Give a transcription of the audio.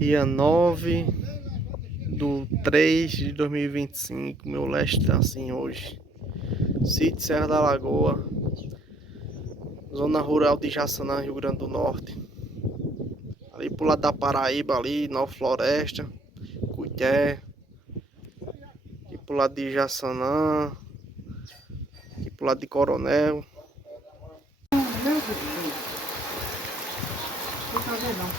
Dia 9/3/2025. Meu leste tá assim hoje. Sítio Serra da Lagoa, zona rural de Jaçanã, Rio Grande do Norte. Ali pro lado da Paraíba, ali, Nova Floresta, Cuité. Aqui pro lado de Jaçanã. Aqui pro lado de Coronel. Não tá vendo não.